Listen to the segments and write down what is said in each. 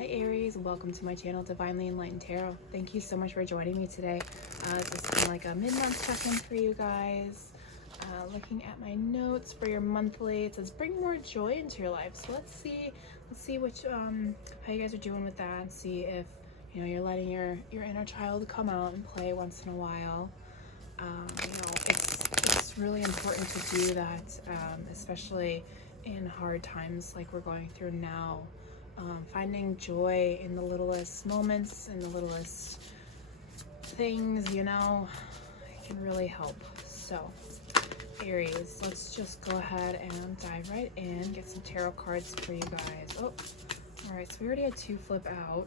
Hi Aries, welcome to my channel Divinely Enlightened Tarot. Thank you so much for joining me today. This is kind of like a mid-month check-in for you guys. Looking at my notes for your monthly, it says bring more joy into your life. So let's see which how you guys are doing with that, and see if you're letting your inner child come out and play once in a while. It's really important to do that, especially in hard times like we're going through now. Finding joy in the littlest moments, in the littlest things, it can really help. So, Aries, let's just go ahead and dive right in, get some tarot cards for you guys. Oh, all right, so we already had two flip out.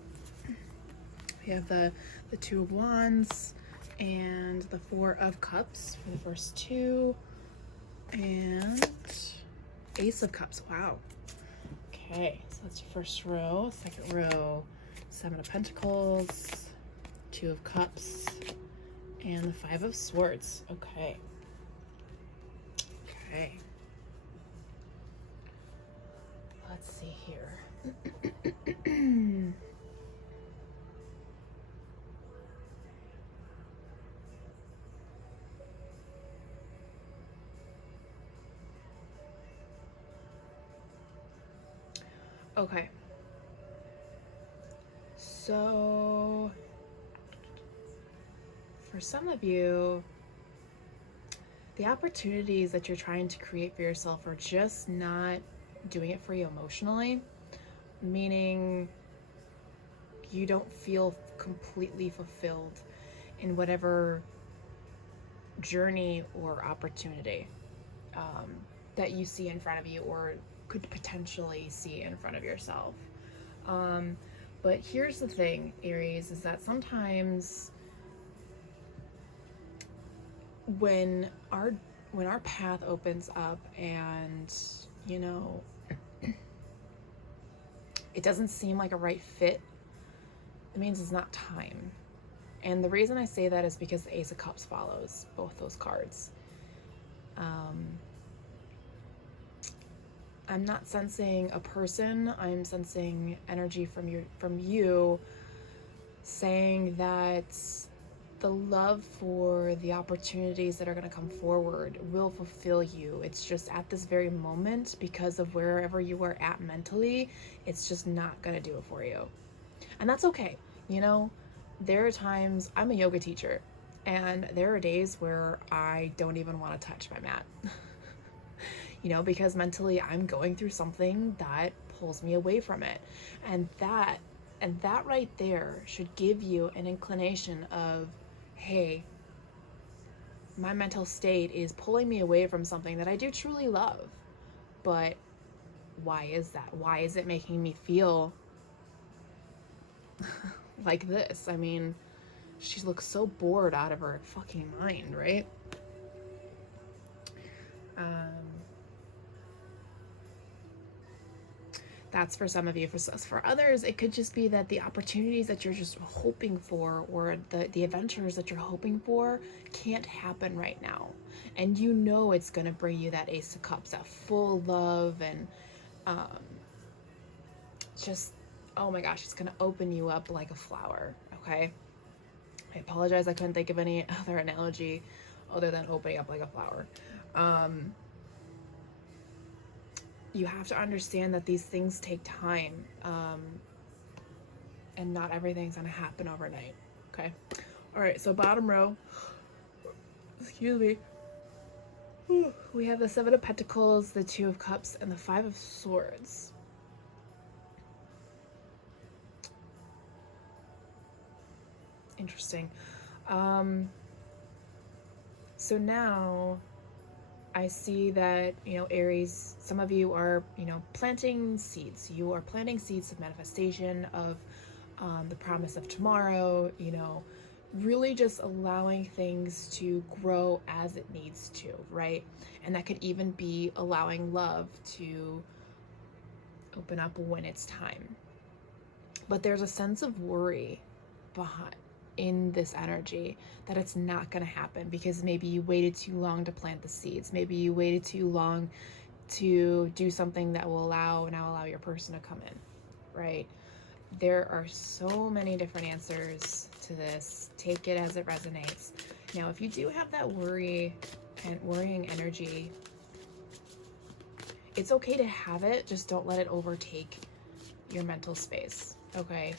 We have the Two of Wands and the Four of Cups for the first two, and Ace of Cups. Wow. Okay, so that's your first row. Second row, Seven of Pentacles, Two of Cups, and the Five of Swords. Okay. Okay. Let's see here. Okay. So, for some of you, the opportunities that you're trying to create for yourself are just not doing it for you emotionally, meaning you don't feel completely fulfilled in whatever journey or opportunity that you see in front of you or could potentially see in front of yourself. But here's the thing, Aries, is that sometimes when our path opens up and it doesn't seem like a right fit, it means it's not time. And the reason I say that is because the Ace of Cups follows both those cards. I'm not sensing a person, I'm sensing energy from you saying that the love for the opportunities that are going to come forward will fulfill you. It's just at this very moment, because of wherever you are at mentally, it's just not going to do it for you. And that's okay. There are times, I'm a yoga teacher, and there are days where I don't even want to touch my mat. Because mentally I'm going through something that pulls me away from it. And that right there should give you an inclination of, hey, my mental state is pulling me away from something that I do truly love. But why is that? Why is it making me feel like this? I mean, she looks so bored out of her fucking mind, right? That's for some of you. For others, it could just be that the opportunities that you're just hoping for, or the adventures that you're hoping for, can't happen right now. And it's going to bring you that Ace of Cups, that full love, and just, oh my gosh, it's going to open you up like a flower, okay? I apologize, I couldn't think of any other analogy other than opening up like a flower. You have to understand that these things take time, and not everything's gonna happen overnight, okay? All right, so bottom row, excuse me, we have the Seven of Pentacles, the Two of Cups, and the Five of Swords. Interesting. So now I see that, Aries, some of you are, planting seeds. You are planting seeds of manifestation, of the promise of tomorrow, really just allowing things to grow as it needs to, right? And that could even be allowing love to open up when it's time. But there's a sense of worry behind in this energy that it's not going to happen, because maybe you waited too long to plant the seeds. Maybe you waited too long to do something that will allow your person to come in, right? There are so many different answers to this. Take it as it resonates. Now, if you do have that worrying energy, it's okay to have it, just don't let it overtake your mental space, okay?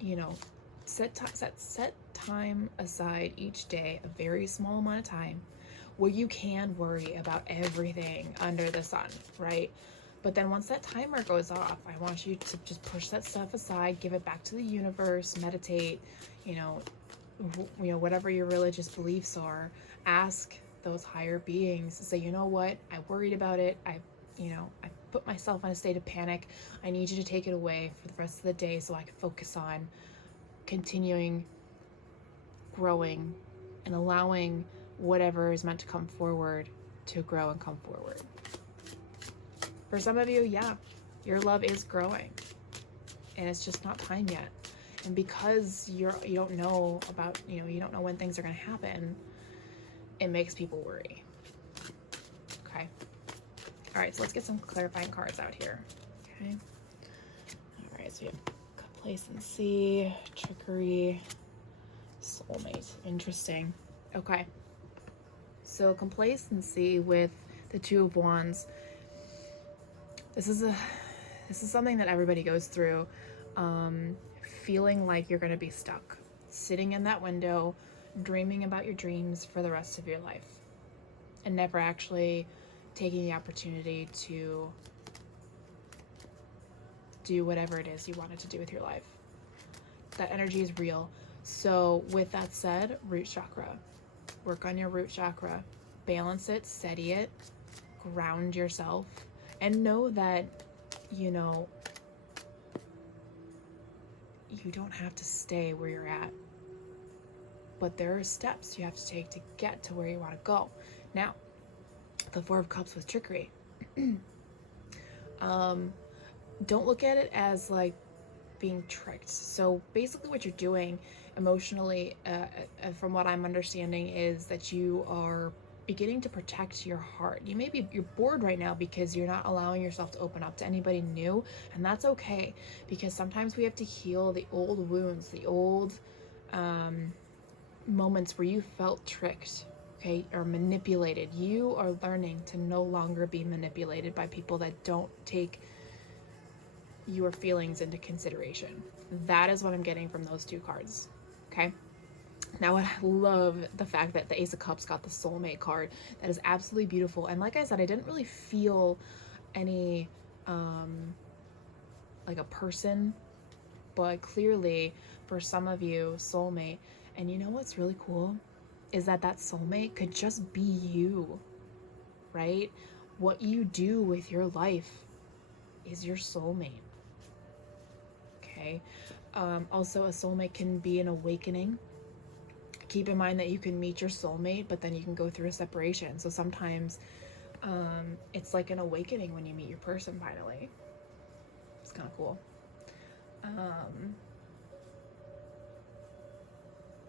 You know, set time aside each day, a very small amount of time, where you can worry about everything under the sun, right? But then once that timer goes off, I want you to just push that stuff aside, give it back to the universe, meditate, you know, whatever your religious beliefs are, ask those higher beings, say, you know what, I worried about it, I put myself in a state of panic, I need you to take it away for the rest of the day so I can focus on continuing growing and allowing whatever is meant to come forward to grow and come forward. For some of you, yeah, your love is growing and it's just not time yet. And because you don't know about, you don't know when things are going to happen, it makes people worry. Okay. All right, so let's get some clarifying cards out here. Okay. All right, so we have complacency, trickery, soulmate. Interesting. Okay. So complacency with the Two of Wands. This is something that everybody goes through. Feeling like you're going to be stuck, sitting in that window, dreaming about your dreams for the rest of your life, and never actually taking the opportunity to do whatever it is you wanted to do with your life. That energy is real. So with that said, root chakra. Work on your root chakra. Balance it, steady it, ground yourself, and know that, you don't have to stay where you're at. But there are steps you have to take to get to where you want to go. Now, the Four of Cups with trickery. Don't look at it as like being tricked. So basically what you're doing emotionally, from what I'm understanding, is that you are beginning to protect your heart. You're bored right now because you're not allowing yourself to open up to anybody new, and that's okay, because sometimes we have to heal the old wounds, the old moments where you felt tricked, okay, or manipulated. You are learning to no longer be manipulated by people that don't take your feelings into consideration. That is what I'm getting from those two cards, okay? Now, I love the fact that the Ace of Cups got the soulmate card. That is absolutely beautiful. And like I said, I didn't really feel any, like a person, but clearly for some of you, soulmate. And you know what's really cool? Is that soulmate could just be you, right? What you do with your life is your soulmate. Okay. Also, a soulmate can be an awakening. Keep in mind that you can meet your soulmate, but then you can go through a separation. So sometimes it's like an awakening when you meet your person finally. It's kind of cool.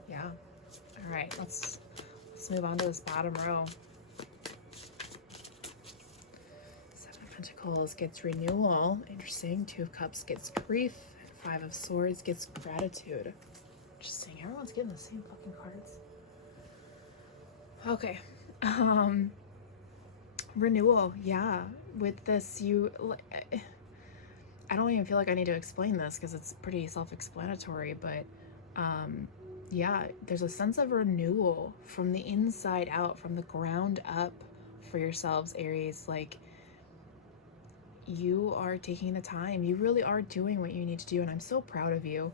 Yeah. All right, let's move on to this bottom row. Seven of Pentacles gets renewal. Interesting. Two of Cups gets grief. Five of Swords gets gratitude. Interesting. Everyone's getting the same fucking cards. Okay. Renewal. Yeah. With this, I don't even feel like I need to explain this because it's pretty self-explanatory, but yeah, there's a sense of renewal from the inside out, from the ground up for yourselves, Aries. Like, you are taking the time. You really are doing what you need to do, and I'm so proud of you.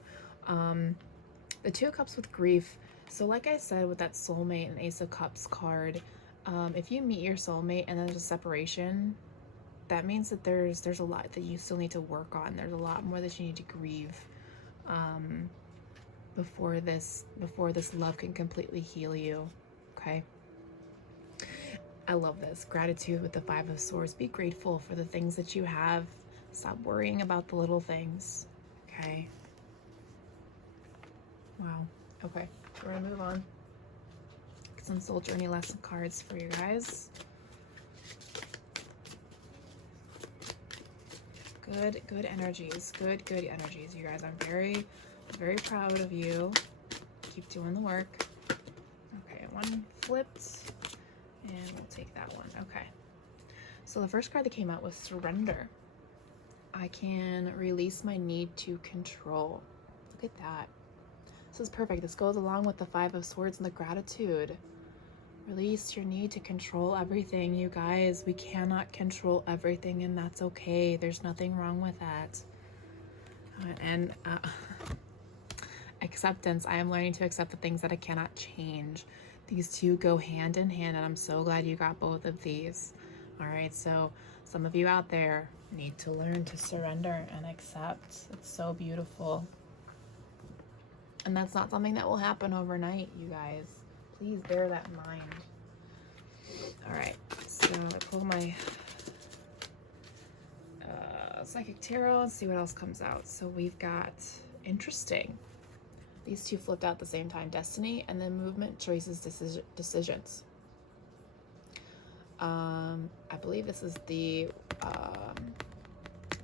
The Two of Cups with grief. So like I said, with that soulmate and Ace of Cups card, if you meet your soulmate and then there's a separation, that means that there's a lot that you still need to work on. There's a lot more that you need to grieve before this love can completely heal you. Okay. I love this. Gratitude with the Five of Swords. Be grateful for the things that you have. Stop worrying about the little things. Okay. Wow. Okay. We're gonna move on. Get some soul journey lesson cards for you guys. Good energies. Good energies, you guys. I'm very, very proud of you. Keep doing the work. Okay, one flipped, and we'll take that one. Okay. So the first card that came out was surrender. I can release my need to control. Look at that. This is perfect. This goes along with the Five of Swords and the gratitude. Release your need to control everything, you guys. We cannot control everything, and that's okay. There's nothing wrong with that. And acceptance. I am learning to accept the things that I cannot change. These two go hand in hand, and I'm so glad you got both of these. All right, so some of you out there need to learn to surrender and accept. It's so beautiful. And that's not something that will happen overnight, you guys. Please bear that in mind. All right, so I pull my Psychic Tarot and see what else comes out. So we've got interesting. These two flipped out at the same time. Destiny and then movement, choices, decisions. I believe this is the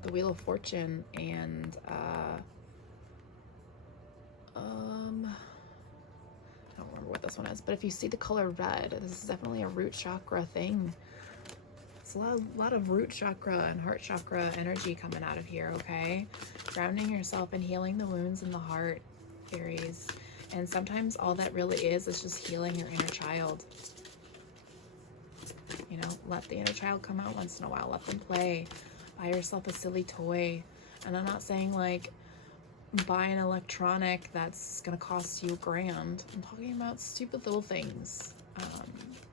Wheel of Fortune and I don't remember what this one is, but if you see the color red, this is definitely a root chakra thing. It's a lot of root chakra and heart chakra energy coming out of here, okay? Grounding yourself and healing the wounds in the heart, Aries. And sometimes all that really is just healing your inner child. You know, let the inner child come out once in a while. Let them play. Buy yourself a silly toy. And I'm not saying like buy an electronic that's gonna cost you $1,000. I'm talking about stupid little things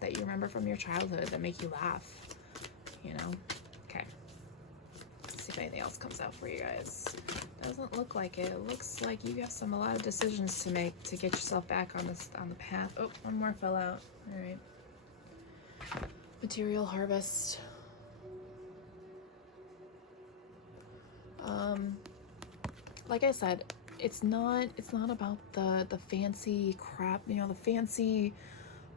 that you remember from your childhood that make you laugh, you know? Okay, let's see if anything else comes out for you guys. Doesn't look like it. It looks like you have a lot of decisions to make to get yourself back on the path. Oh, one more fell out. All right. Material harvest. Like I said, it's not about the fancy crap, you know, the fancy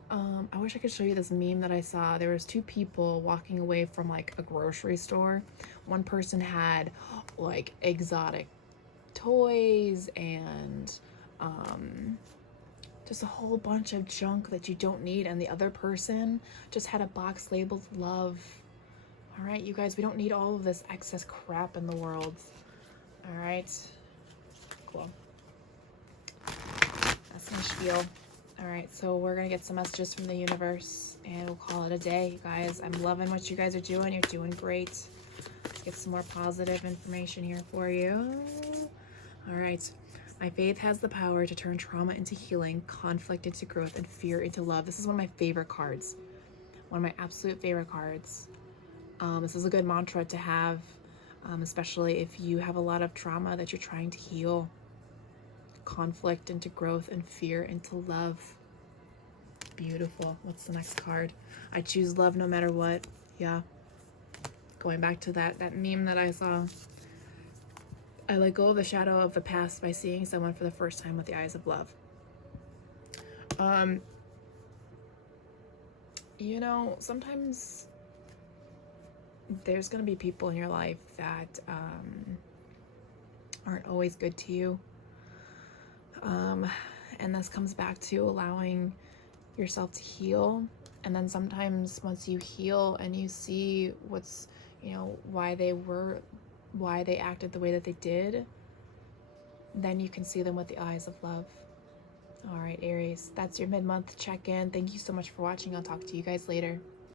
I wish I could show you this meme that I saw. There was two people walking away from like a grocery store. One person had like exotic toys and just a whole bunch of junk that you don't need, and the other person just had a box labeled love. All right, you guys, we don't need all of this excess crap in the world. All right, cool. That's my spiel. All right, so we're gonna get some messages from the universe and we'll call it a day, you guys. I'm loving what you guys are doing. You're doing great. Let's get some more positive information here for you. All right. My faith has the power to turn trauma into healing, conflict into growth, and fear into love. This is one of my favorite cards. One of my absolute favorite cards. This is a good mantra to have, especially if you have a lot of trauma that you're trying to heal. Conflict into growth and fear into love. Beautiful. What's the next card? I choose love no matter what. Yeah. Going back to that meme that I saw. I let go of the shadow of the past by seeing someone for the first time with the eyes of love. You know, sometimes there's going to be people in your life that aren't always good to you. And this comes back to allowing yourself to heal. And then sometimes once you heal and you see what's, you know, why they acted the way that they did, then you can see them with the eyes of love. All right, Aries, that's your mid-month check-in. Thank you so much for watching. I'll talk to you guys later.